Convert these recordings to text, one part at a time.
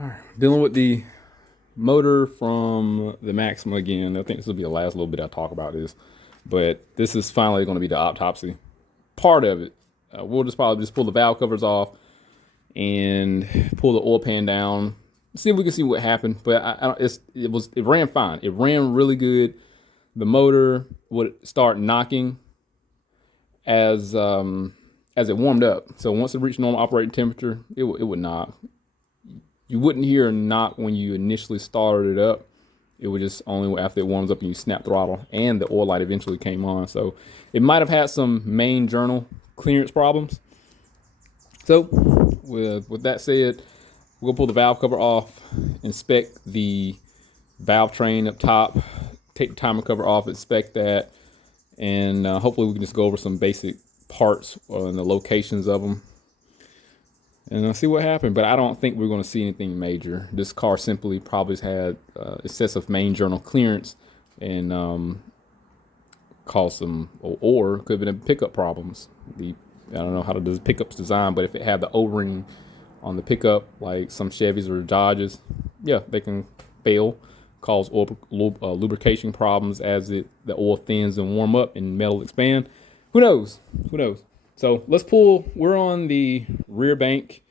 All right, dealing with the motor from the Maxima again. I think this will be the last little bit I talk about this, but this is finally going to be the autopsy part of it. We'll just probably just pull the valve covers off and pull the oil pan down, see if we can see what happened. But it ran fine. It ran really good. The motor would start knocking as it warmed up. So once it reached normal operating temperature, it would knock. You wouldn't hear a knock when you initially started it up. It would just only after it warms up and you snap throttle, and the oil light eventually came on. So it might have had some main journal clearance problems. So with that said, we'll pull the valve cover off, inspect the valve train up top, take the timer cover off, inspect that, and hopefully we can just go over some basic parts and the locations of them. And I'll see what happened, but I don't think we're going to see anything major. This car simply probably had excessive main journal clearance and caused some, or could have been pickup problems. I don't know how the pickup's designed, but if it had the O-ring on the pickup, like some Chevys or Dodges, yeah, they can fail, cause lubrication problems as the oil thins and warm up and metal expand. Who knows? Who knows? So let's pull. We're on the rear bank,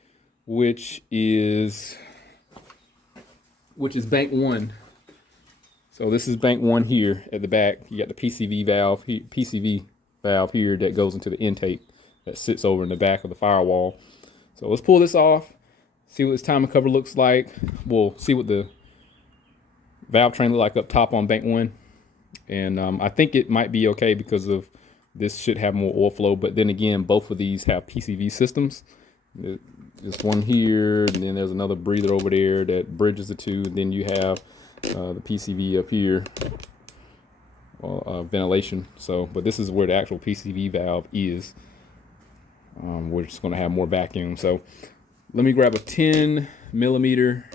which is bank one. So this is bank one here at the back. You got the PCV valve here that goes into the intake that sits over in the back of the firewall. So let's pull this off, see what this timer cover looks like. We'll see what the valve train look like up top on bank one. And I think it might be okay because of this should have more oil flow, but then again, both of these have PCV systems. This one here, and then there's another breather over there that bridges the two. And then you have the PCV up here, ventilation. So, but this is where the actual PCV valve is. We're just going to have more vacuum. So, let me grab a 10 millimeter,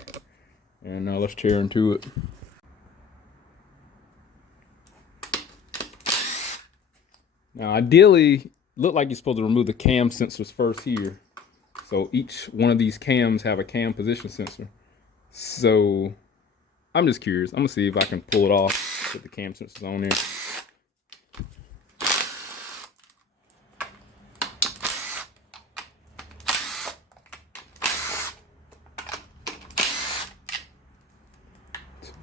and let's tear into it. Now, ideally, look like you're supposed to remove the cam sensors first here. So each one of these cams have a cam position sensor. So I'm just curious. I'm gonna see if I can pull it off, put the cam sensors on there.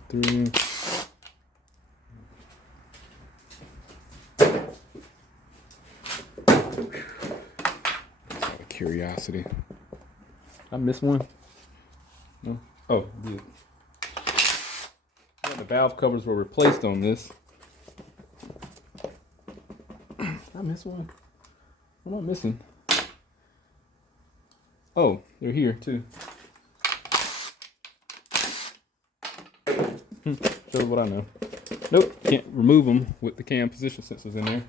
Two, three. Curiosity. I missed one. No. Oh, good. The valve covers were replaced on this. I missed one. What am I missing? Oh, they're here too. Shows what I know. Nope, can't remove them with the cam position sensors in there.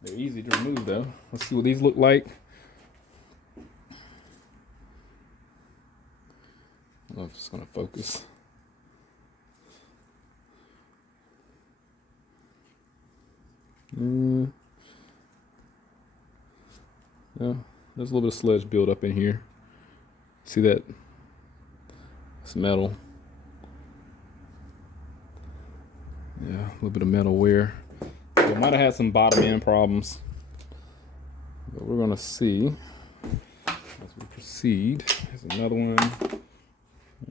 They're easy to remove though. Let's see what these look like. I'm just gonna focus. Yeah, there's a little bit of sludge build up in here. See that? It's metal. Yeah, a little bit of metal wear. So it might have had some bottom end problems, but we're gonna see as we proceed. There's another one.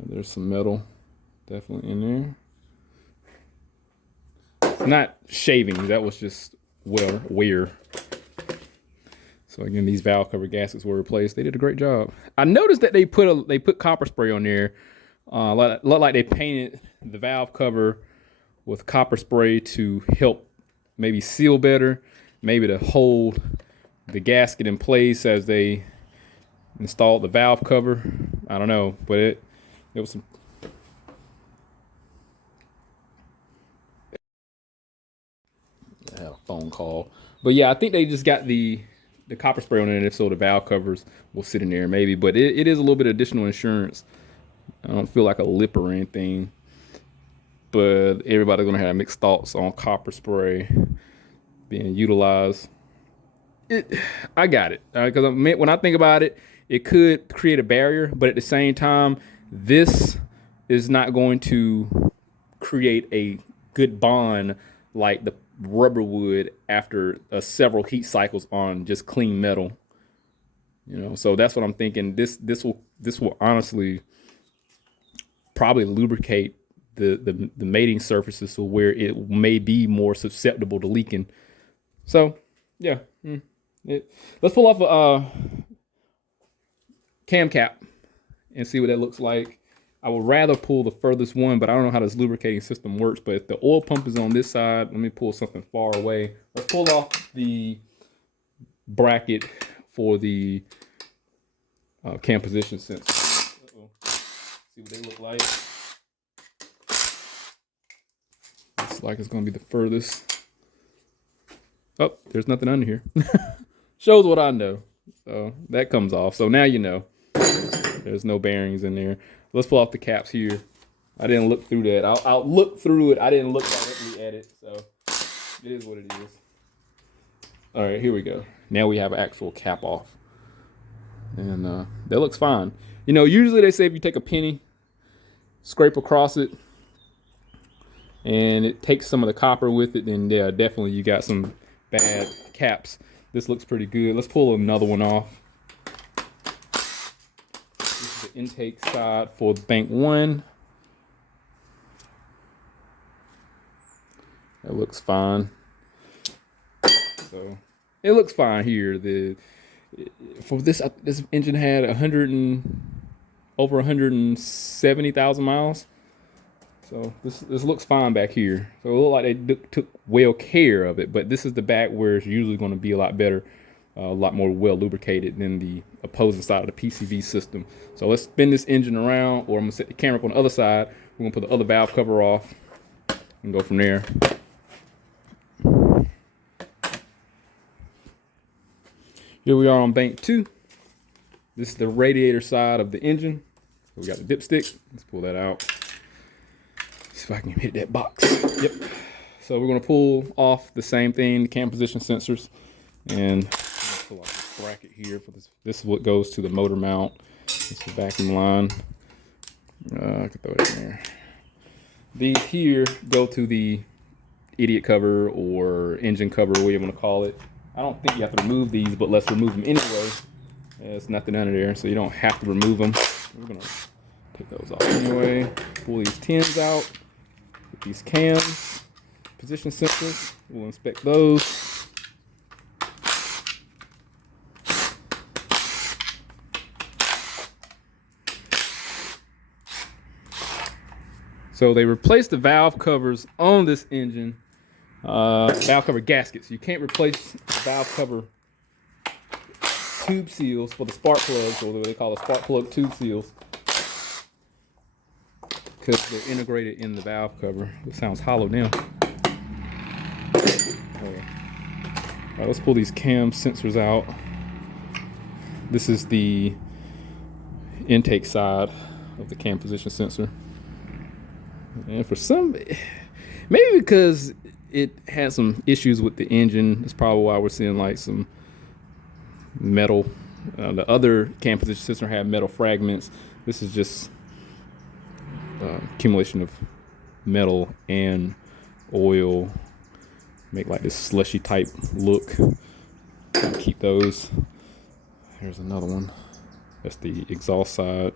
There's some metal definitely in there. It's not shavings, that was just wear. So again, these valve cover gaskets were replaced. They did a great job. I noticed that they put copper spray on there. Looked like they painted the valve cover with copper spray to help maybe seal better, maybe to hold the gasket in place as they installed the valve cover. I don't know, but it was some. I had a phone call, but yeah, I think they just got the copper spray on it, so the valve covers will sit in there maybe. But it is a little bit of additional insurance. I don't feel like a lip or anything, but everybody's gonna have mixed thoughts on copper spray being utilized. I got it, because when I think about it, it could create a barrier, but at the same time, this is not going to create a good bond like the rubber would after several heat cycles on just clean metal. You know, so that's what I'm thinking. This will honestly probably lubricate the mating surfaces to where it may be more susceptible to leaking. So yeah, let's pull off a cam cap and see what that looks like. I would rather pull the furthest one, but I don't know how this lubricating system works. But if the oil pump is on this side, let me pull something far away. Let's pull off the bracket for the cam position sensor. See what they look like. Looks like it's going to be the furthest. Oh, there's nothing under here. Shows what I know. So that comes off. So now you know. There's no bearings in there. Let's pull off the caps here. I didn't look through that. I'll look through it. I didn't look directly at it. So it is what it is. All right, here we go. Now we have an actual cap off. And that looks fine. You know, usually they say if you take a penny, scrape across it, and it takes some of the copper with it, then yeah, definitely you got some bad caps. This looks pretty good. Let's pull another one off. This is the intake side for bank 1. That looks fine. So it looks fine here. For this engine had over 170,000 miles. So this looks fine back here. So it looked like they took well care of it, but this is the back where it's usually going to be a lot better, a lot more well lubricated than the opposing side of the PCV system. So let's spin this engine around, or I'm gonna set the camera up on the other side. We're gonna put the other valve cover off and go from there. Here we are on bank 2. This is the radiator side of the engine. So we got the dipstick. Let's pull that out. See if I can hit that box. Yep. So we're going to pull off the same thing, the cam position sensors, and pull off this bracket here for this. This is what goes to the motor mount. This is the vacuum line. I can throw it in there. These here go to the idiot cover or engine cover, whatever you want to call it. I don't think you have to remove these, but let's remove them anyway. There's nothing under there, so you don't have to remove them. We're going to take those off anyway. Pull these tins out. Put these cams, position sensors. We'll inspect those. So they replaced the valve covers on this engine. Valve cover gaskets. You can't replace the valve cover tube seals for the spark plugs, or what they call the spark plug tube seals, because they're integrated in the valve cover. It sounds hollow now. All right, let's pull these cam sensors out. This is the intake side of the cam position sensor. And for some, maybe because it had some issues with the engine, that's probably why we're seeing like some metal. The other cam position sensor had metal fragments. This is just accumulation of metal and oil, make like this slushy type look. Keep those. Here's another one. That's the exhaust side.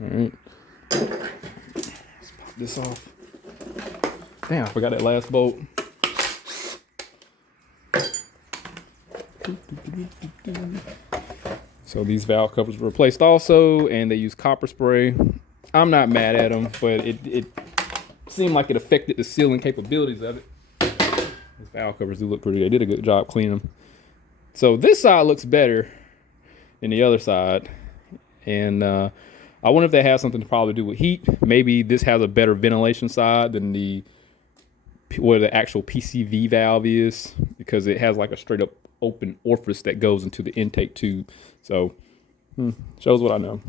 All right, let's pop this off. Damn, I forgot that last bolt. So these valve covers were replaced also, and they use copper spray. I'm not mad at them, but it seemed like it affected the sealing capabilities of it. These valve covers do look pretty. They did a good job cleaning them. So this side looks better than the other side, and I wonder if that has something to probably do with heat. Maybe this has a better ventilation side than where the actual PCV valve is, because it has like a straight up open orifice that goes into the intake tube. So shows what I know.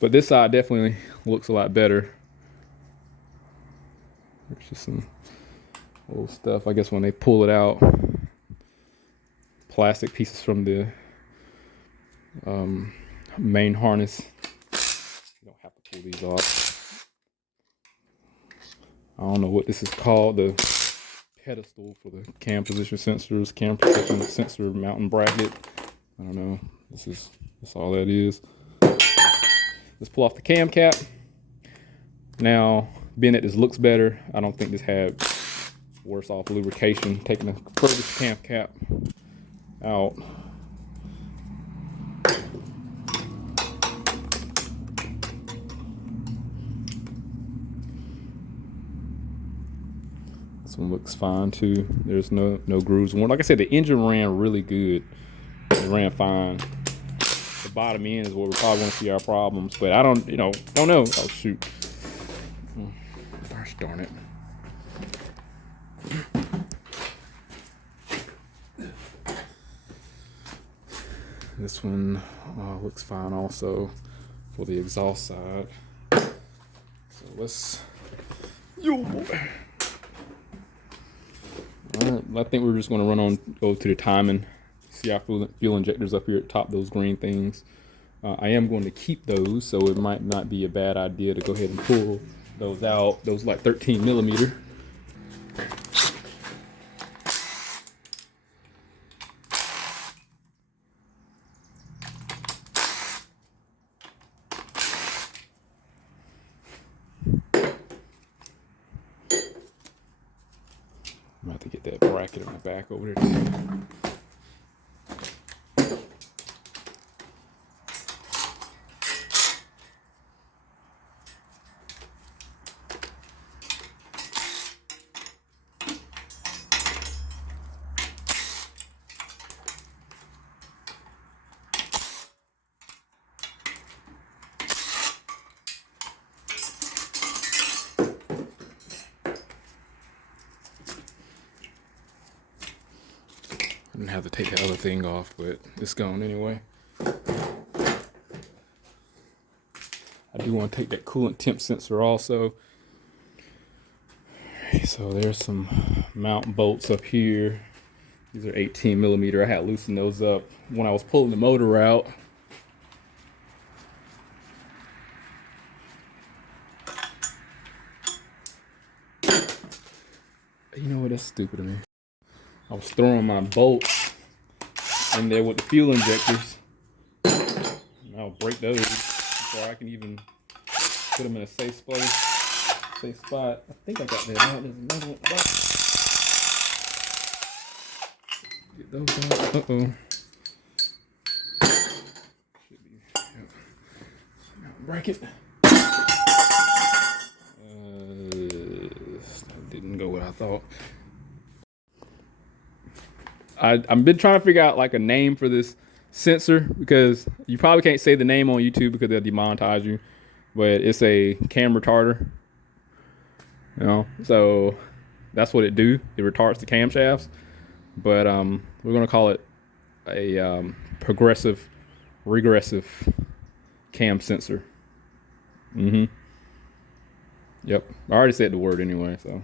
But this side definitely looks a lot better. There's just some old stuff. I guess when they pull it out, plastic pieces from the main harness. You don't have to pull these off. I don't know what this is called. The pedestal for the cam position sensors, cam position sensor mounting bracket. I don't know. That's all that is. Let's pull off the cam cap. Now, being that this looks better, I don't think this had worse off lubrication. Taking the furthest cam cap out. This one looks fine too. There's no grooves. Like I said, the engine ran really good. It ran fine. The bottom end is where we probably want to see our problems, but I don't know. Oh shoot. Gosh darn it. This one looks fine also for the exhaust side. So let's, yo boy. I think we're just going to go to the timing. See our fuel injectors up here at the top, those green things. I am going to keep those, so it might not be a bad idea to go ahead and pull those out. Those like 13 millimeter. I'm about to get that bracket in the back over there too. I didn't have to take the other thing off, but it's gone anyway. I do want to take that coolant temp sensor also. So there's some mount bolts up here. These are 18 millimeter. I had loosened those up when I was pulling the motor out. You know what? That's stupid of me. I was throwing my bolts in there with the fuel injectors. And I'll break those before I can even put them in a safe spot. I think I got that out. There's another one. Get those out. Uh-oh. Should be. Yep. Break it. That didn't go what I thought. I've been trying to figure out like a name for this sensor because you probably can't say the name on YouTube because they'll demonetize you, but it's a cam retarder, you know, so that's what it do. It retards the camshafts, but we're gonna call it a progressive regressive cam sensor. Yep, I already said the word anyway. So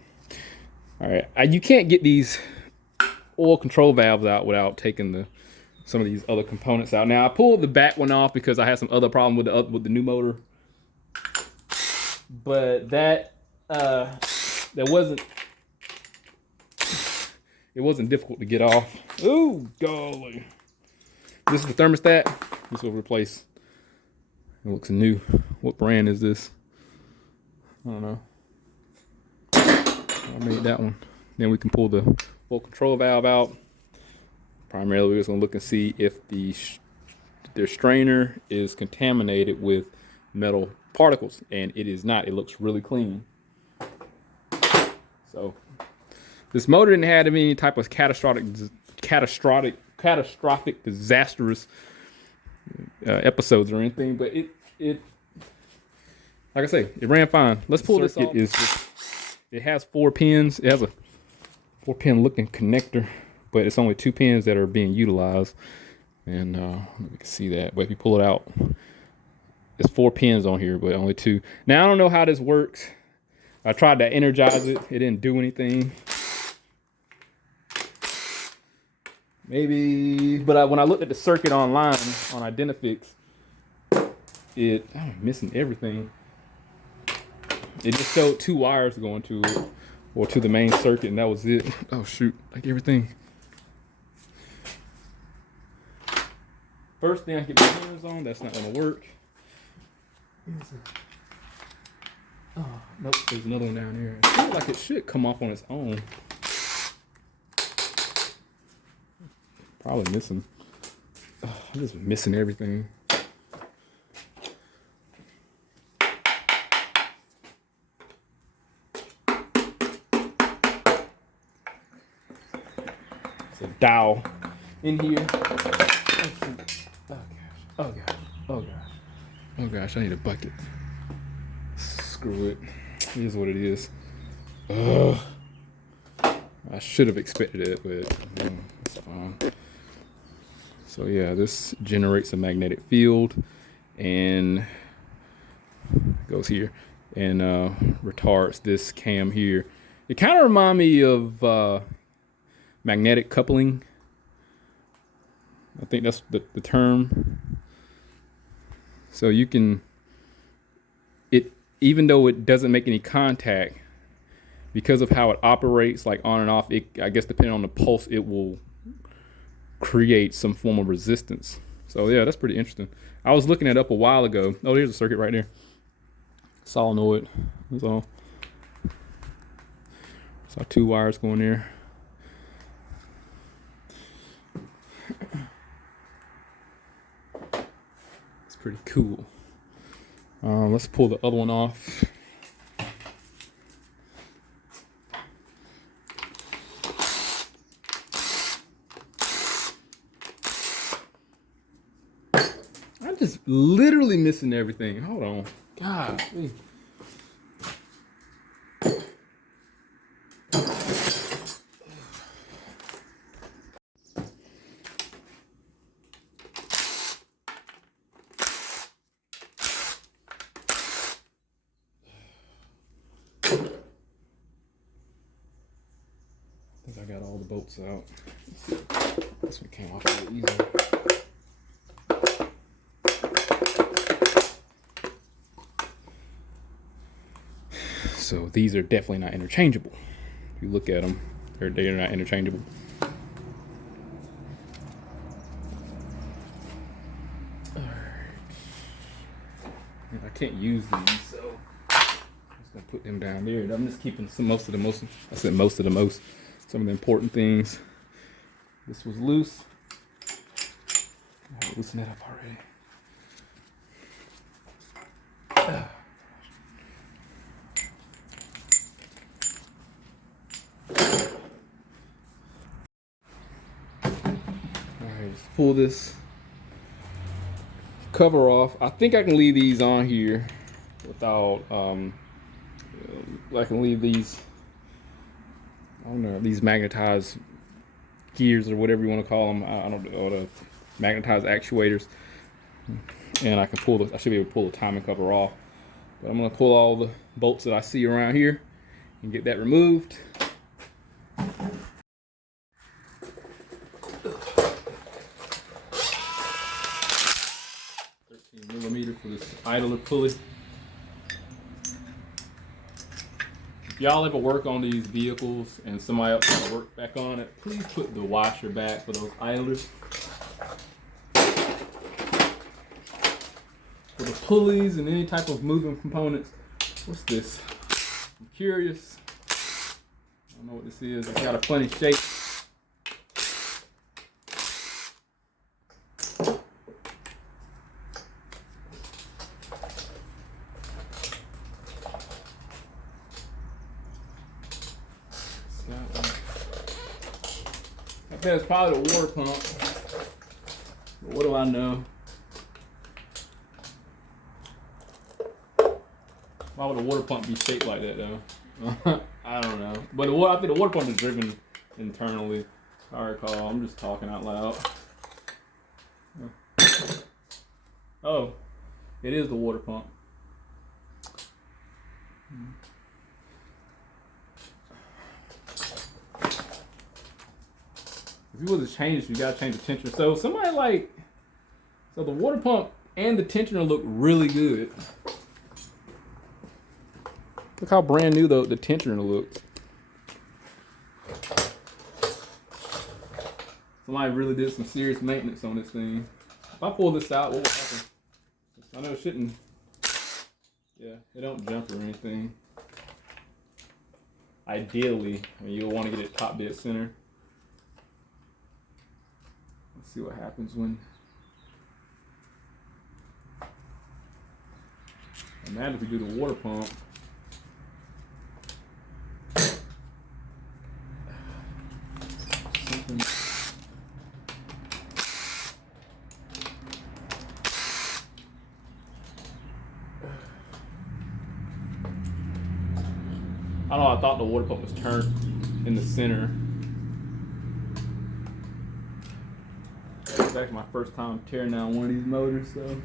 all right, you can't get these oil control valves out without taking some of these other components out. Now I pulled the back one off because I had some other problem with the new motor, but that wasn't difficult to get off. Ooh, golly! This is the thermostat. This will replace. It looks new. What brand is this? I don't know. I made that one. Then we can pull the full control valve out. Primarily, we're just gonna look and see if their strainer is contaminated with metal particles, and it is not. It looks really clean. So this motor didn't have any type of catastrophic, disastrous episodes or anything, but it like I say, it ran fine. Let's pull this off. It has 4 pins. It has a 4-pin looking connector, but it's only 2 pins that are being utilized, and we can see that. But if you pull it out, it's 4 pins on here, but only 2. Now I don't know how this works. I tried to energize it. It didn't do anything. Maybe, but when I looked at the circuit online on Identifix, I'm missing everything. It just showed 2 wires going to it, or to the main circuit, and that was it. Oh shoot, like everything. First thing I get my hands on, that's not gonna work. Oh, nope, there's another one down here. I feel like it should come off on its own. Probably missing. Oh, I'm just missing everything. It's a dowel in here. Oh gosh. Oh gosh. Oh gosh, I need a bucket. Screw it. It is what it is. Ugh. I should have expected it, but it's fine. So yeah, this generates a magnetic field and goes here and retards this cam here. It kind of reminds me of magnetic coupling. I think that's the term. So you can, even though it doesn't make any contact, because of how it operates, like on and off, I guess depending on the pulse, it will create some form of resistance. So yeah, that's pretty interesting. I was looking it up a while ago. Oh, there's a circuit right there. Solenoid. That's all. Saw 2 wires going there. It's pretty cool. Let's pull the other one off. I'm just literally missing everything. Hold on. God. I think I got all the bolts out. This one came off a little easy. So these are definitely not interchangeable. If you look at them, they're not interchangeable. All right. And I can't use these, so I'm just gonna put them down there. I'm just keeping some most of the some of the important things. This was loose. I loosened it up already. Alright, let's pull this cover off. I think I can leave these on here without I can leave these, I don't know, these magnetized gears or whatever you want to call them. I don't know, the magnetized actuators. And I can pull I should be able to pull the timing cover off. But I'm going to pull all the bolts that I see around here and get that removed. 13mm for this idler pulley. If y'all ever work on these vehicles and somebody else want to work back on it, please put the washer back for those idlers. For the pulleys and any type of moving components. What's this? I'm curious. I don't know what this is. It's got a funny shape. I bet it's probably the water pump. But what do I know? Why would a water pump be shaped like that though? I don't know. But I think the water pump is driven internally. If I recall. I'm just talking out loud. Oh, it is the water pump. if you was to change this, you gotta change the tensioner. So somebody like, so the water pump and the tensioner look really good. Look how brand new the tensioner looks. Somebody really did some serious maintenance on this thing. If I pull this out, what will happen? I know it shouldn't. Yeah, it don't jump or anything. Ideally, I mean, you'll want to get it top dead center. Let's see what happens when. Imagine if we do the water pump. Something. I don't know, I thought the water pump was turned in the center. It's actually my first time tearing down one of these motors, so.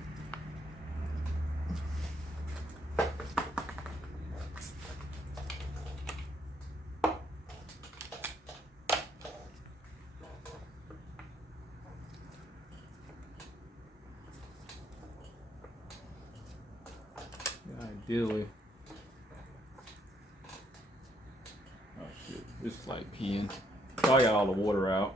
Yeah, ideally. Oh shit, this is like peeing. Oh, I got all the water out.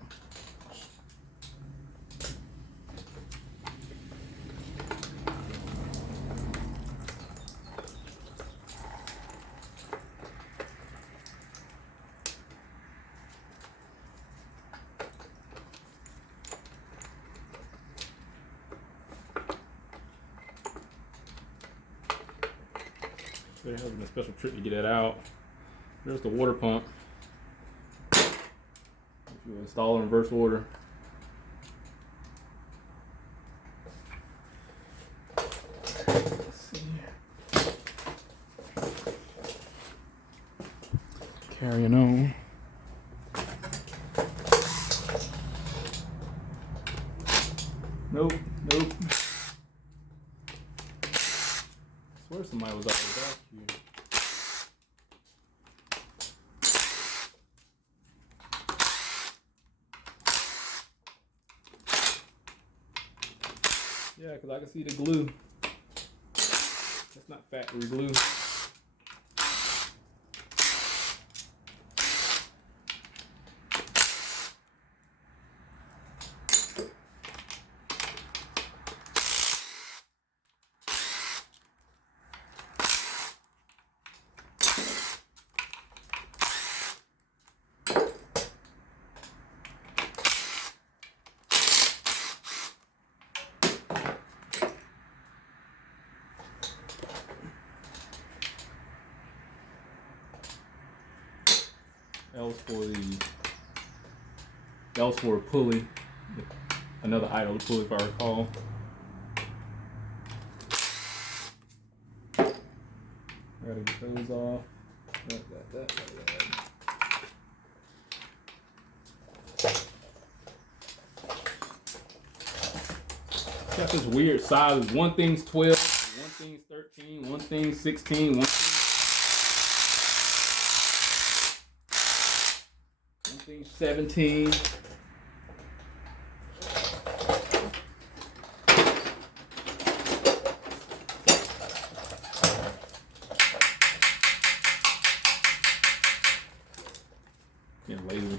They're having a special trick to get it out. There's the water pump. If you install in reverse order. Let's see here. Carrying on. Nope, nope. I swear somebody was already back here. Yeah, because I can see the glue. That's not factory glue. That was for a pulley, another idle pulley if I recall. I gotta get those off. That. Got this weird size. One thing's 12, one thing's 13, one thing's 16, one thing's 17. Getting lazy.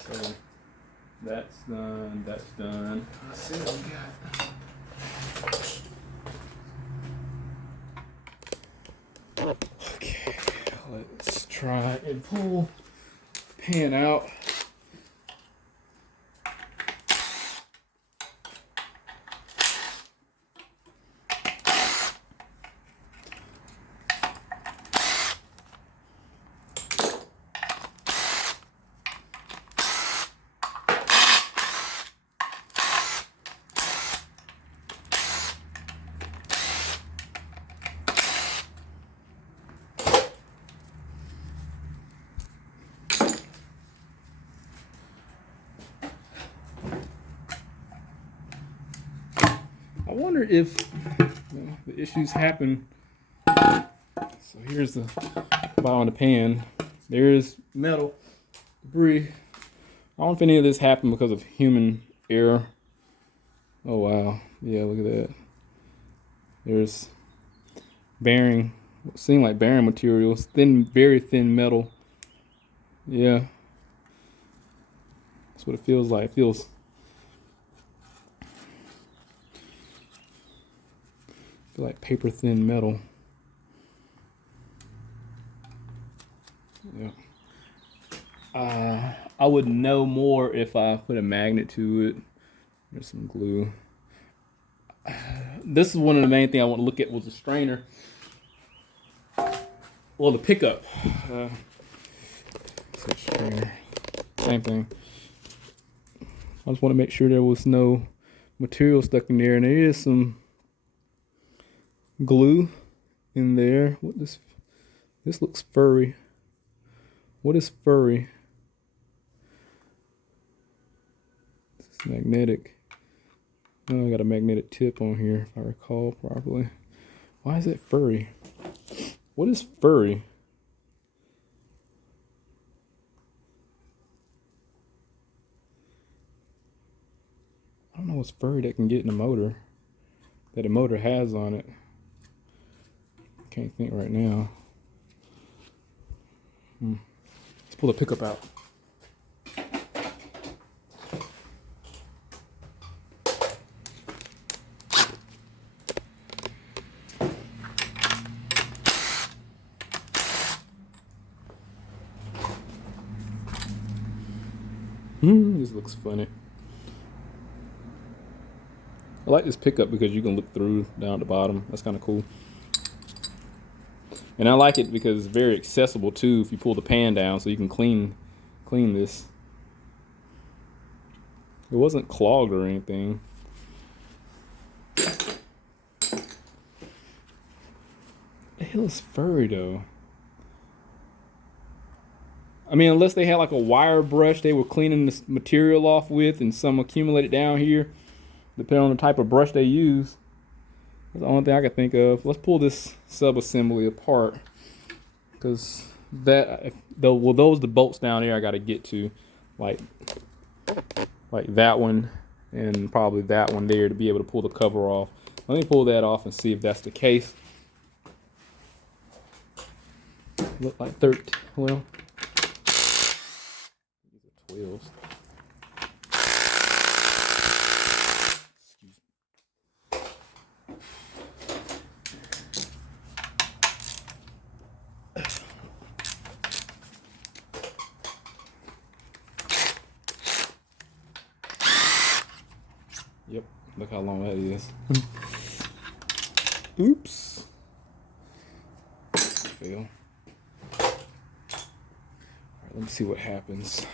So that's done, that's done. Let's see what we got. Okay, let's try and pull the pan out. wonder if the issues happen. So here's the bottom of the pan. There's metal debris. I don't know if any of this happened because of human error. Oh wow, yeah, look at that. There's bearing, what seem like bearing materials, very thin metal. Yeah, that's what it feels like. It feels like paper thin metal. Yeah. I would know more if I put a magnet to it. There's some glue. This is one of the main things I want to look at was the strainer. Well, the pickup. Strainer. Same thing. I just want to make sure there was no material stuck in there, and there is some glue in there. What this looks furry. What is furry? This is magnetic. Oh, I got a magnetic tip on here if I recall properly. Why is it furry? What is furry? I don't know what's furry that can get in a motor, that a motor has on it. Can't think right now. Let's pull the pickup out. This looks funny. I like this pickup because you can look through down at the bottom. That's kind of cool. And I like it because it's very accessible too if you pull the pan down, so you can clean this. It wasn't clogged or anything. The hell is furry though? I mean, unless they had like a wire brush they were cleaning this material off with and some accumulated down here, depending on the type of brush they use. That's the only thing I can think of. Let's pull this sub-assembly apart, because those the bolts down there I got to get to, like that one and probably that one there to be able to pull the cover off. Let me pull that off and see if that's the case. Look like 13. Well, these are 12s. Yep, look how long that is. Oops. Fail. Alright, let me see what happens.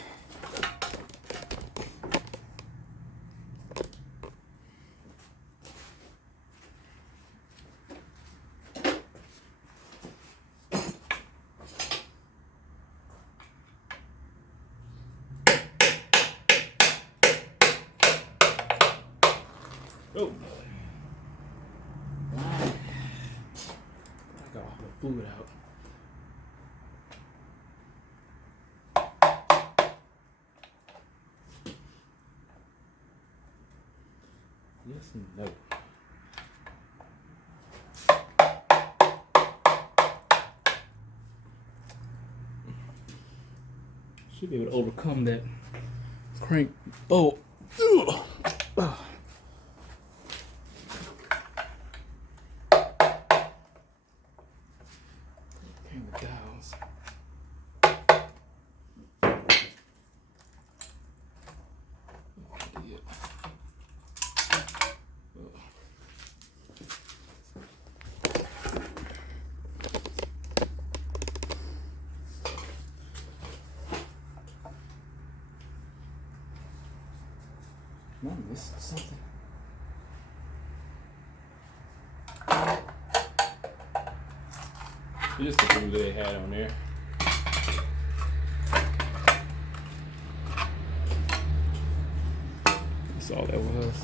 Oh, I got all the fluid out. Yes and no. Should be able to overcome that crank bolt. Ugh. I missed something. Just the glue they had on there. That's all that was.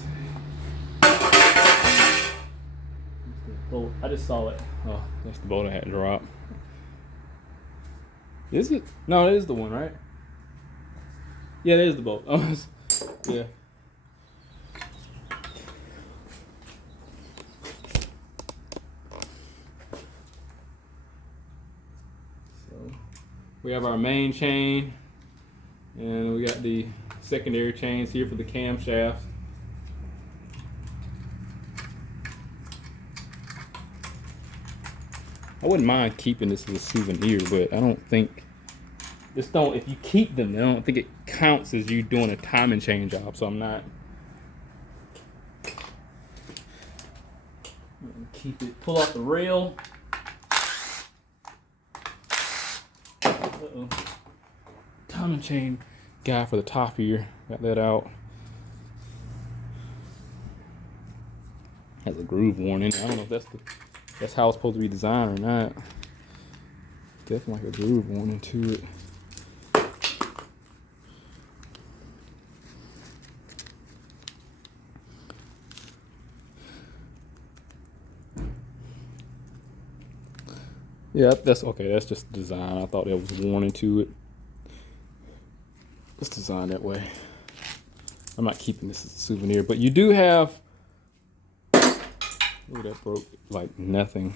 bolt. I just saw it. Oh, that's the bolt I had dropped. Is it? No, it is the one, right? Yeah, it is the bolt. Oh, yeah. So we have our main chain, and we got the secondary chains here for the camshafts. I wouldn't mind keeping this as a souvenir, but I don't think if you keep them, I don't think it counts as you doing a timing chain job. So I'm not keep it. Pull off the rail. Uh-oh. Timing chain guy for the top here. Got that out. Has a groove warning. I don't know if that's how it's supposed to be designed or not. Definitely like a groove warning to it. Yeah, that's okay. That's just design. I thought there was a warning to it. It's designed that way. I'm not keeping this as a souvenir, but you do have. Ooh, that broke like nothing.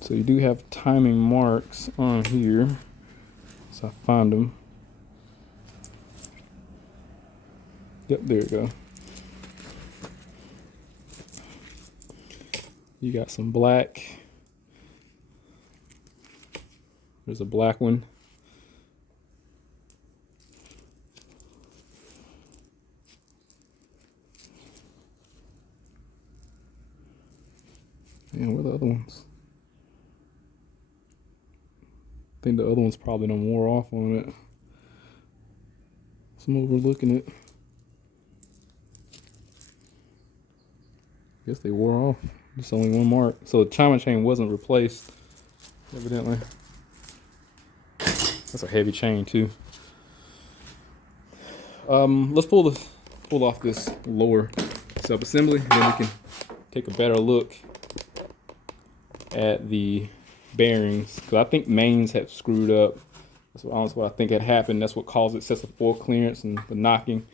So you do have timing marks on here. So I found them. Yep, there you go. You got some black. There's a black one. And where are the other ones? I think the other one's probably done wore off on it. So I'm overlooking it. Guess they wore off. Just only one mark. So the timing chain wasn't replaced, evidently. That's a heavy chain too. Let's pull off this lower sub-assembly, then we can take a better look at the bearings, because I think mains have screwed up. That's what I think had happened. That's what caused excessive oil clearance and the knocking.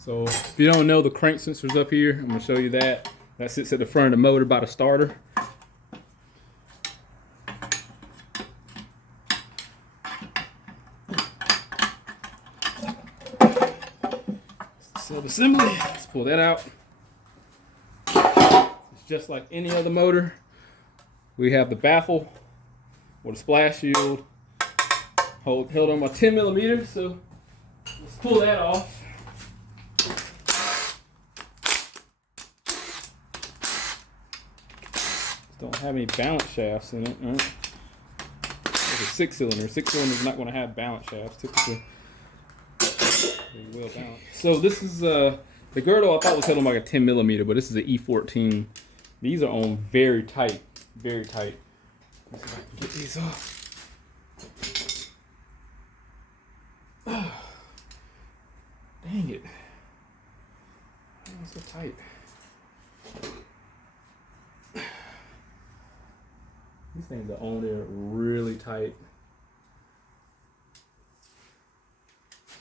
So if you don't know, the crank sensor's up here. I'm gonna show you that. That sits at the front of the motor by the starter. Sub-assembly, let's pull that out. It's just like any other motor. We have the baffle or the splash shield held on by 10 millimeters. So let's pull that off. Don't have any balance shafts in it, right? It's a 6-cylinder. 6-cylinder is not going to have balance shafts typically. They will balance. So this is the girdle I thought was held on like a 10 millimeter, but this is an E14. These are on very tight, very tight. Let's see if I can get these off. Oh, dang it! Why is it so tight? These things are on there really tight.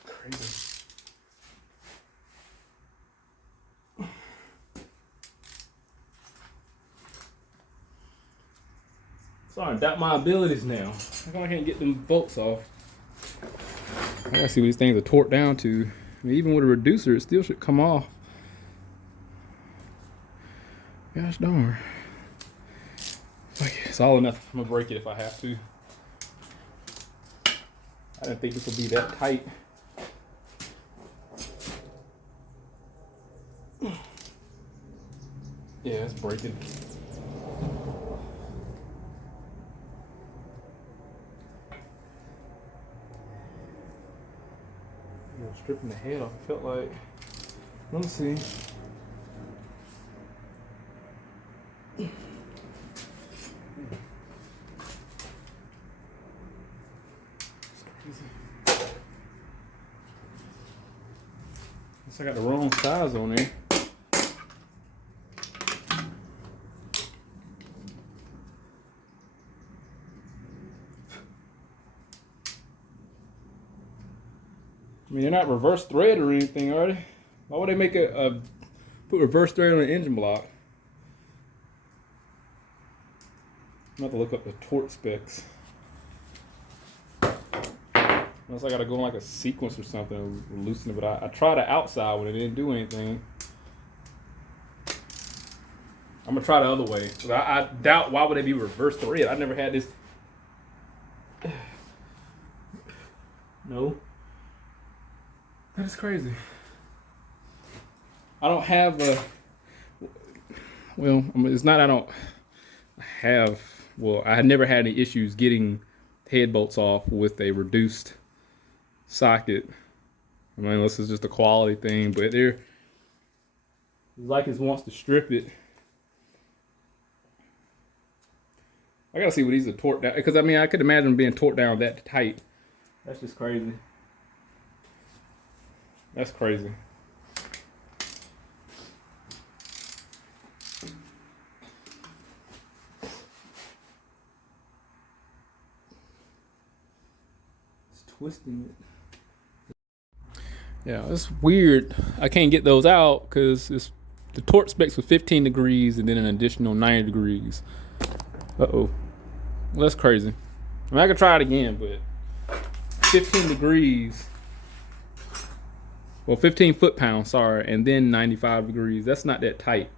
Crazy. Starting to doubt my abilities now. How come I can't get them bolts off? I gotta see what these things are torqued down to. I mean, even with a reducer, it still should come off. Gosh darn. Okay, it's all or nothing. I'm gonna break it if I have to. I didn't think this would be that tight. Yeah, it's breaking. Stripping the head off, it felt like. Let me see. Guess I got the wrong size on there. I mean, they're not reverse thread or anything, are they? Why would they make put reverse thread on an engine block? I'm about to look up the torque specs. Unless I gotta go in like a sequence or something and loosen it, but I tried the outside when it didn't do anything. I'm gonna try the other way. I doubt why would they be reverse thread. I never had this. No. That is crazy. I don't have a, well, I mean, it's not I don't have, well, I had never had any issues getting head bolts off with a reduced socket. I mean, unless it's just a quality thing, but it's like it wants to strip it. I gotta see what these are torqued down, because I mean, I could imagine being torqued down that tight. That's just crazy. That's crazy. It's twisting it. Yeah, it's weird. I can't get those out because the torque specs with 15 degrees and then an additional 90 degrees. Uh-oh. Well, that's crazy. I mean, I could try it again, but 15 degrees. Well, 15 foot-pounds, sorry, and then 95 degrees. That's not that tight.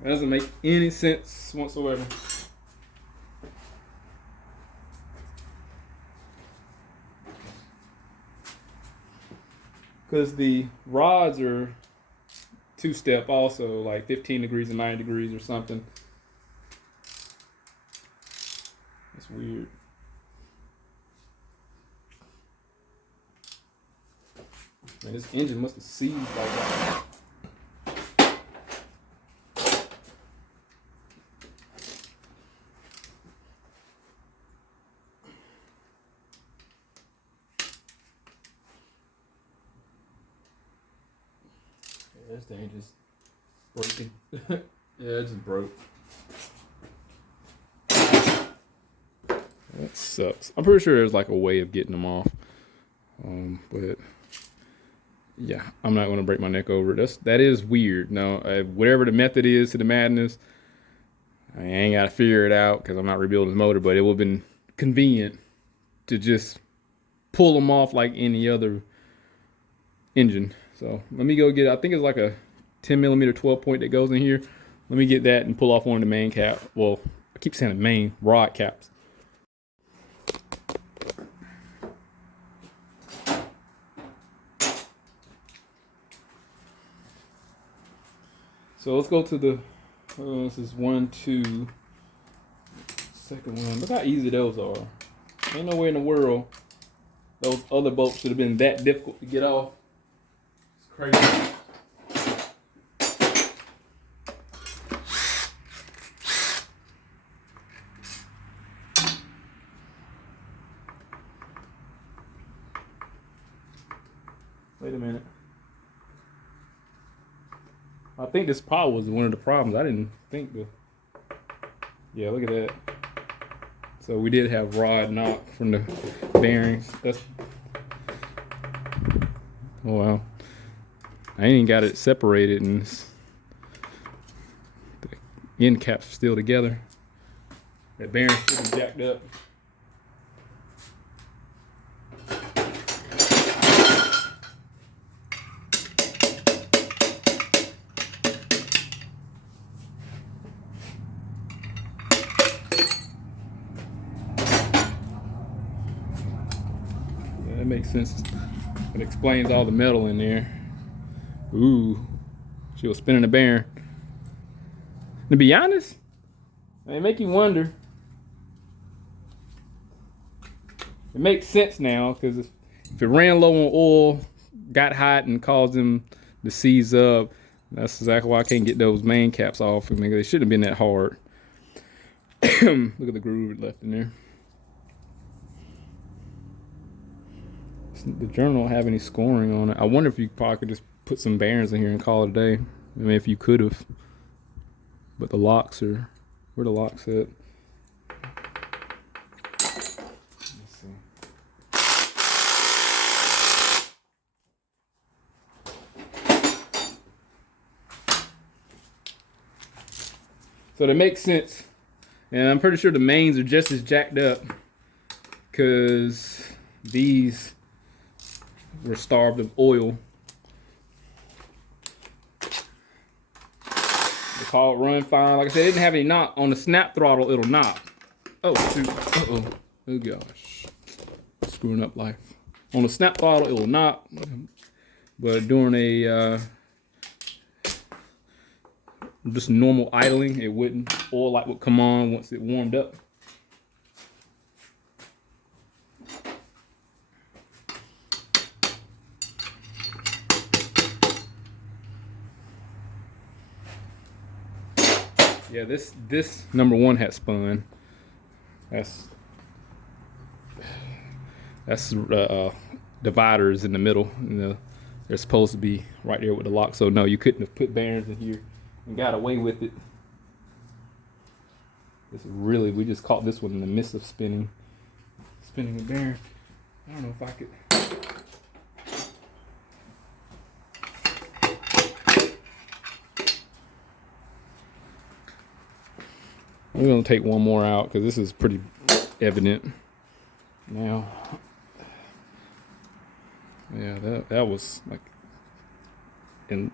That doesn't make any sense whatsoever. Because the rods are two-step also, like 15 degrees and 90 degrees or something. That's weird. Man, this engine must have seized like that. Yeah, this thing just breaking. Yeah, it just broke. That sucks. I'm pretty sure there's like a way of getting them off. But yeah, I'm not gonna break my neck over it. That is weird. No, whatever the method is to the madness, I ain't gotta figure it out because I'm not rebuilding the motor. But it would have been convenient to just pull them off like any other engine. So let me go get. I think it's like a 10mm 12 point that goes in here. Let me get that and pull off one of the main cap. Well, I keep saying the main rod caps. So let's go to the, this is 1, 2, second one. Look how easy those are. Ain't no way in the world those other bolts should have been that difficult to get off. It's crazy. Wait a minute. I think this probably was one of the problems. I didn't think the. Yeah, look at that. So we did have rod knock from the bearings. That's. Oh wow. I ain't even got it separated, and the end caps are still together. That bearing should be jacked up. Yeah, that makes sense. It explains all the metal in there. Ooh, she was spinning the bearing. To be honest, it make you wonder. It makes sense now, because if it ran low on oil, got hot and caused them to seize up, that's exactly why I can't get those main caps off. I mean, they shouldn't have been that hard. Look at the groove left in there. The journal don't have any scoring on it. I wonder if you probably could just put some bearings in here and call it a day. I mean, if you could have. But the locks are, where the locks at? Let's see. So that makes sense. And I'm pretty sure the mains are just as jacked up, because these were starved of oil. The car run fine. Like I said, it didn't have any knock. On the snap throttle, it'll knock. Oh shoot. Uh-oh. Oh gosh. Screwing up life. On the snap throttle, it will knock. But during a just normal idling, it wouldn't. Oil light would come on once it warmed up. Yeah, this number one had spun. That's dividers in the middle. You know, they're supposed to be right there with the lock. So no, you couldn't have put bearings in here and got away with it. This really, we just caught this one in the midst of spinning a bearing. I don't know if I could. We're gonna take one more out because this is pretty evident now. Yeah, that was like, and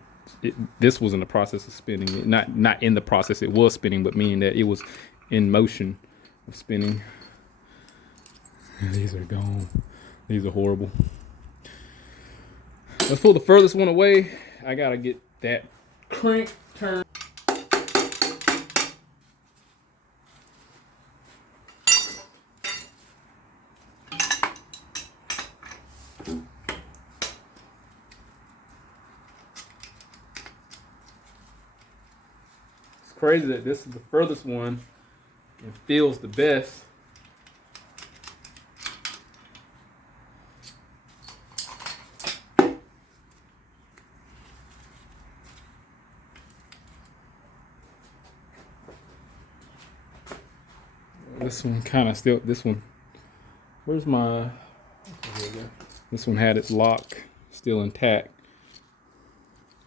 this was in the process of spinning. Not in the process, it was spinning, but meaning that it was in motion of spinning. These are gone. These are horrible. Let's pull the furthest one away. I gotta get that crank turned. It's crazy that this is the furthest one and feels the best. This one kind of still, this one, where's my, this one had its lock still intact.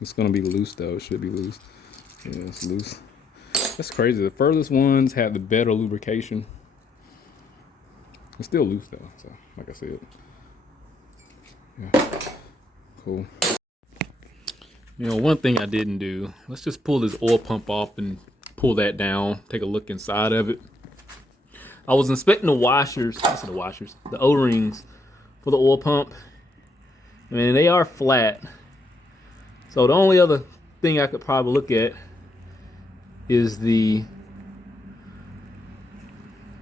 It's gonna be loose though, it should be loose. Yeah, it's loose. That's crazy, the furthest ones had the better lubrication. It's still loose though, so like I said. Yeah, cool. You know, one thing I didn't do, let's just pull this oil pump off and pull that down, take a look inside of it. I was inspecting the washers, the O-rings for the oil pump. I mean, they are flat. So the only other thing I could probably look at is the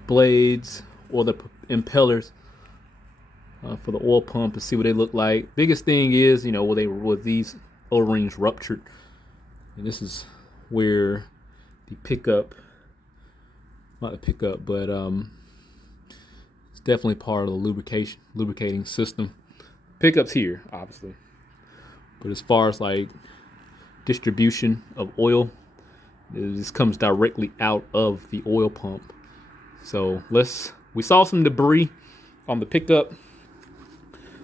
blades or the impellers for the oil pump to see what they look like. Biggest thing is, you know, were these O-rings ruptured? And this is where the pickup, not the pickup, but it's definitely part of the lubricating system. Pickup's here, obviously, but as far as like distribution of oil, this comes directly out of the oil pump. So we saw some debris on the pickup.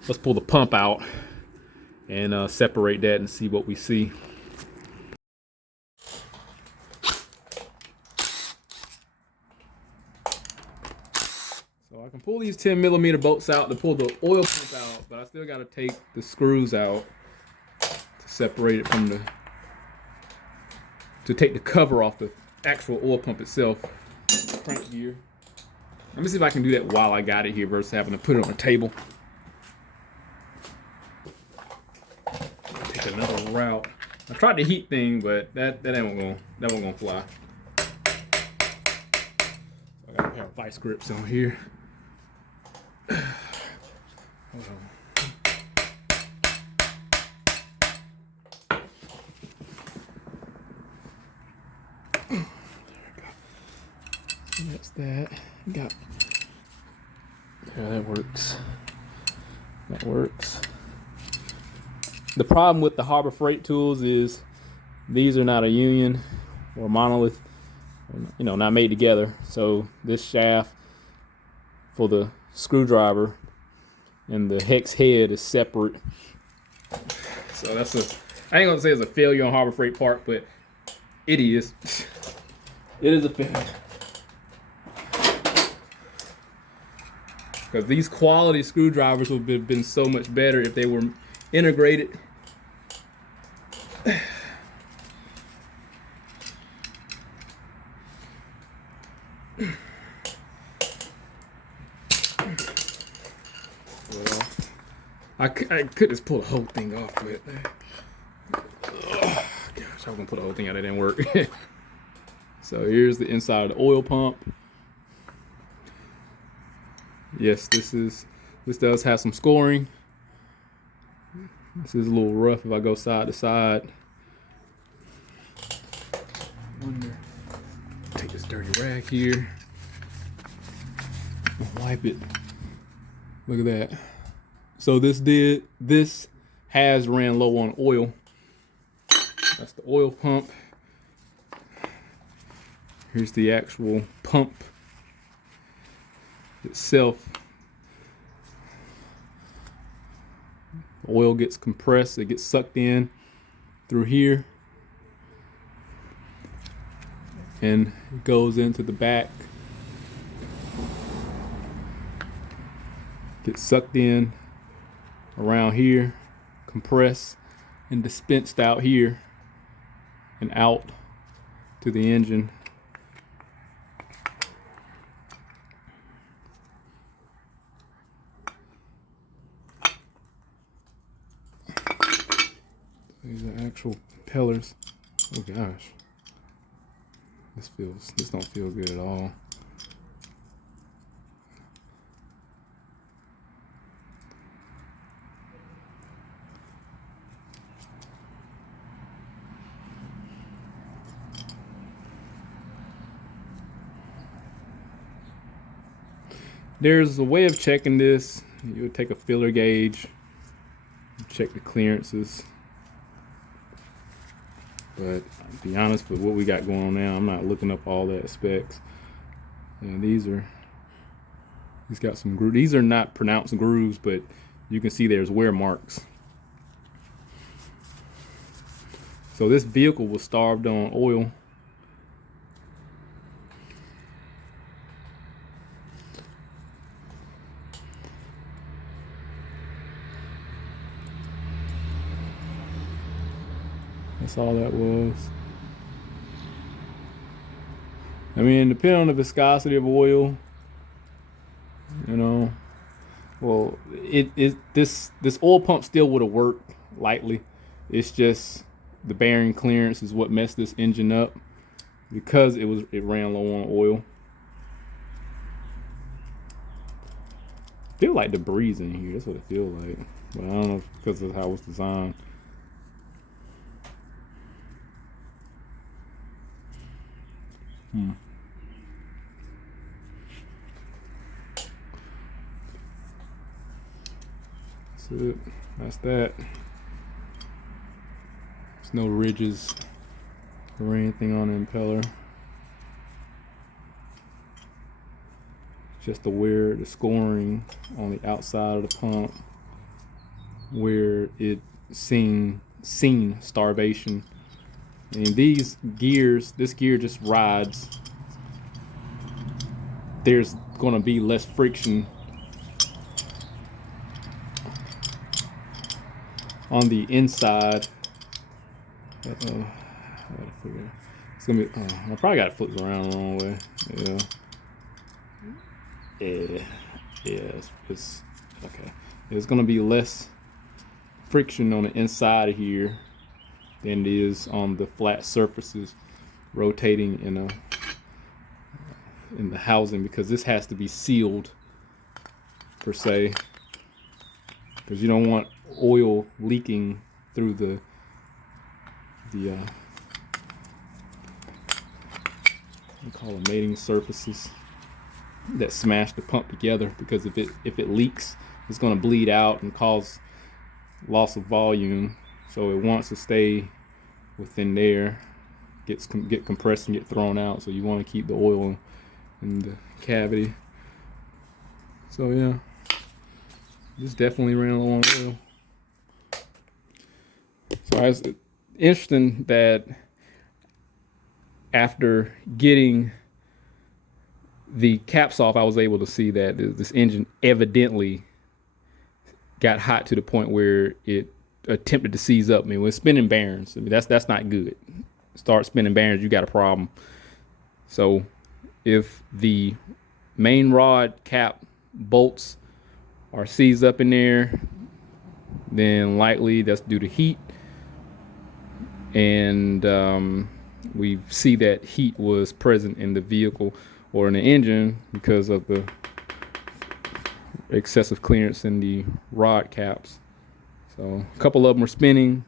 Let's pull the pump out and separate that and see what we see. can pull these 10mm bolts out to pull the oil pump out, but I still got to take the screws out to separate it from to take the cover off the actual oil pump itself. Crank gear. Let me see if I can do that while I got it here versus having to put it on a table. Take another route. I tried the heat thing, but that ain't gonna fly. I got a pair of vice grips on here. Hold on. That's that. Yeah, that works. That works. The problem with the Harbor Freight tools is these are not a union or monolith, not made together. So this shaft for the screwdriver and the hex head is separate. So I ain't gonna say it's a failure on Harbor Freight part, but it is. It is a failure. Because these quality screwdrivers would have been so much better if they were integrated. Well, I could just pull the whole thing off, but gosh, I was gonna pull the whole thing out. It didn't work. So here's the inside of the oil pump. Yes, this does have some scoring. This is a little rough if I go side to side. Take this dirty rag here. Wipe it. Look at that. So this has ran low on oil. That's the oil pump. Here's the actual pump itself. Oil gets compressed, it gets sucked in through here and it goes into the back, gets sucked in around here, compressed and dispensed out here and out to the engine. These are actual propellers. Oh gosh. This don't feel good at all. There's a way of checking this. You would take a filler gauge, check the clearances. But to be honest, with what we got going on now, I'm not looking up all that specs. And these got some grooves. These are not pronounced grooves, but you can see there's wear marks. So this vehicle was starved on oil. That's all that was. I mean, depending on the viscosity of oil, well, this oil pump still would have worked lightly. It's just the bearing clearance is what messed this engine up because it ran low on oil. Feel like debris in here. That's what it feels like. But I don't know if because of how it was designed. That's it. That's that. There's no ridges or anything on the impeller. Just the scoring on the outside of the pump where it seen starvation. And these gears, this gear just rides there's going to be less friction on the inside. I gotta figure. It's gonna be. I probably got it flipped around the wrong way. Yeah. It's okay. There's gonna be less friction on the inside of here than it is on the flat surfaces rotating in the housing, because this has to be sealed per se, because you don't want oil leaking through the we call them mating surfaces that smash the pump together, because if it leaks, it's going to bleed out and cause loss of volume. So it wants to stay within there, get compressed and get thrown out. So you want to keep the oil in the cavity. So yeah, this definitely ran low on oil. So it's interesting that after getting the caps off, I was able to see that this engine evidently got hot to the point where it attempted to seize up. I mean, when spinning bearings, I mean, that's not good. Start spinning bearings, you got a problem. So if the main rod cap bolts are seized up in there, then likely that's due to heat. And we see that heat was present in the vehicle or in the engine because of the excessive clearance in the rod caps. So a couple of them are spinning.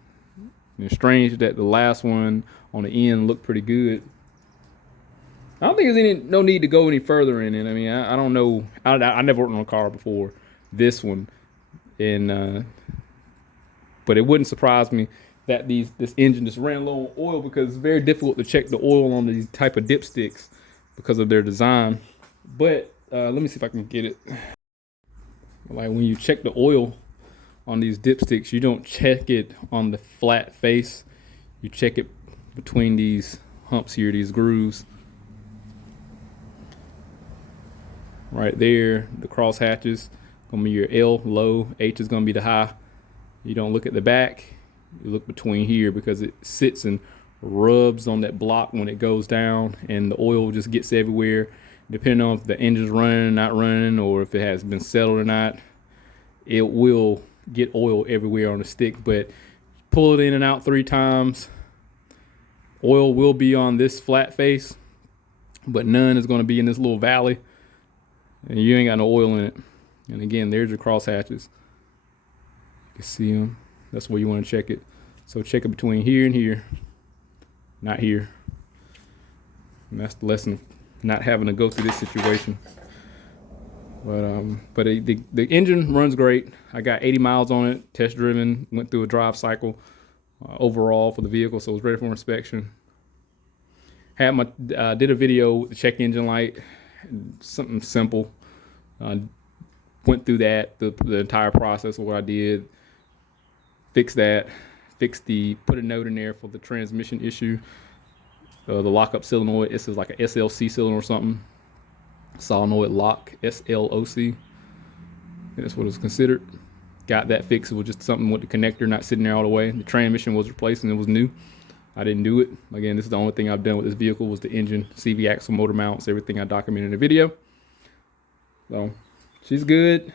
It's strange that the last one on the end looked pretty good. I don't think there's no need to go any further in it. I mean, I don't know. I never worked on a car before this one, and but it wouldn't surprise me that this engine just ran low on oil, because it's very difficult to check the oil on these type of dipsticks because of their design. But let me see if I can get it. Like when you check the oil on these dipsticks, you don't check it on the flat face. You check it between these humps here, these grooves. Right there, the cross hatches gonna be your L low, H is gonna be the high. You don't look at the back, you look between here, because it sits and rubs on that block when it goes down, and the oil just gets everywhere. Depending on if the engine's running, not running, or if it has been settled or not, it will get oil everywhere on the stick. But pull it in and out 3 times, oil will be on this flat face, but none is going to be in this little valley, and you ain't got no oil in it. And again, there's your cross hatches. You can see them. That's where you want to check it. So check it between here and here, not here. And that's the lesson of not having to go through this situation. But the engine runs great. I got 80 miles on it, test driven, went through a drive cycle overall for the vehicle, so it was ready for inspection. Had my did a video with the check engine light, something simple. Went through that, the entire process of what I did. Fixed that, put a note in there for the transmission issue. The lockup solenoid, this is like a SLC cylinder or something. Solenoid lock, SLOC. That's what it was considered. Got that fixed. It was just something with the connector not sitting there all the way. The transmission was replaced and it was new. I didn't do it. Again, this is the only thing I've done with this vehicle was the engine, CV axle, motor mounts, everything I documented in the video. So she's good.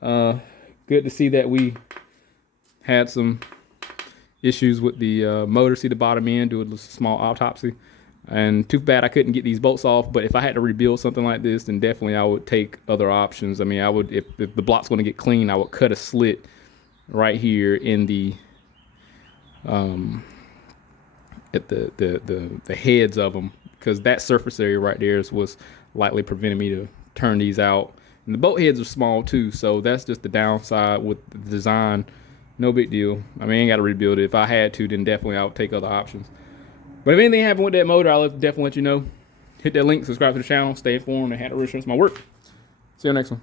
Good to see that we had some issues with the motor. See the bottom end, do a small autopsy. And too bad I couldn't get these bolts off, but if I had to rebuild something like this, then definitely I would take other options. I mean, I would, if the block's going to get clean, I would cut a slit right here in the at the heads of them, because that surface area right there is what's likely preventing me to turn these out. And the bolt heads are small too, so that's just the downside with the design. No big deal. I mean, I ain't got to rebuild it. If I had to, then definitely I would take other options. But if anything happened with that motor, I'll definitely let you know. Hit that link, subscribe to the channel, stay informed, and have to reassurance my work. See you next one.